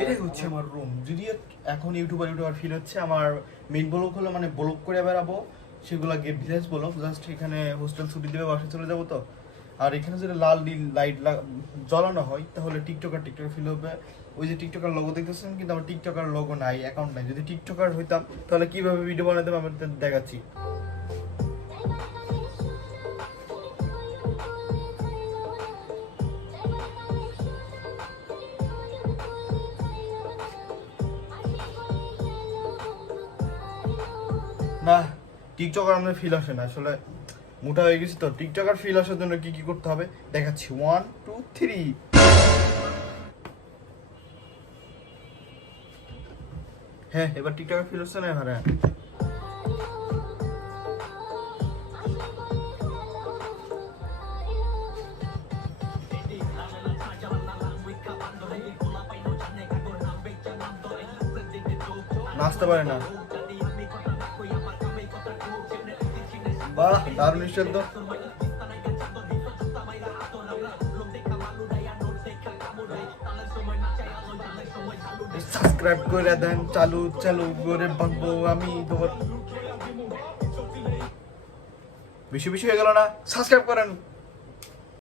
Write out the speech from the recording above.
এটাই হচ্ছে আমার রুম। যদিও এখন ইউটিউবার ফিল হচ্ছে, আমার মেইন ব্লগ হলো মানে ব্লগ করে বেড়াবো, সেগুলো গেট ভিলেজ ব্লগ। জাস্ট এখানে হোস্টেল ছুটি দেবে, বাসায় চলে যাবো তো। আর এখানে যদি লাল নীল লাইট জ্বলানো হয় তাহলে টিকটকার ফিল হবে। ওই যে টিকটকার লোগো দেখতেছেন, কিন্তু আমার টিকটকার লোগো নাই, অ্যাকাউন্ট নাই। যদি টিকটকার হইতাম তাহলে কিভাবে ভিডিও বানাতাম আমি দেখাচ্ছি। না, টিকটকার আমাদের ফিল আসে না আসলে, মোটা হয়ে গেছি তো। টিকটকার ফিল আসার জন্য কি কি করতে হবে দেখাচ্ছি। 1 2 3। হ্যাঁ, এবার টিকটকার ফিল আসছে না? হ্যাঁ, নাচতে পারে না। বাহ, দারুণ স্টাইল তো। সাবস্ক্রাইব করে দেন, চালু চালু করে ভাঙবো আমি তোমার। বেশি বেশি হয়ে গেল না? সাবস্ক্রাইব করেন।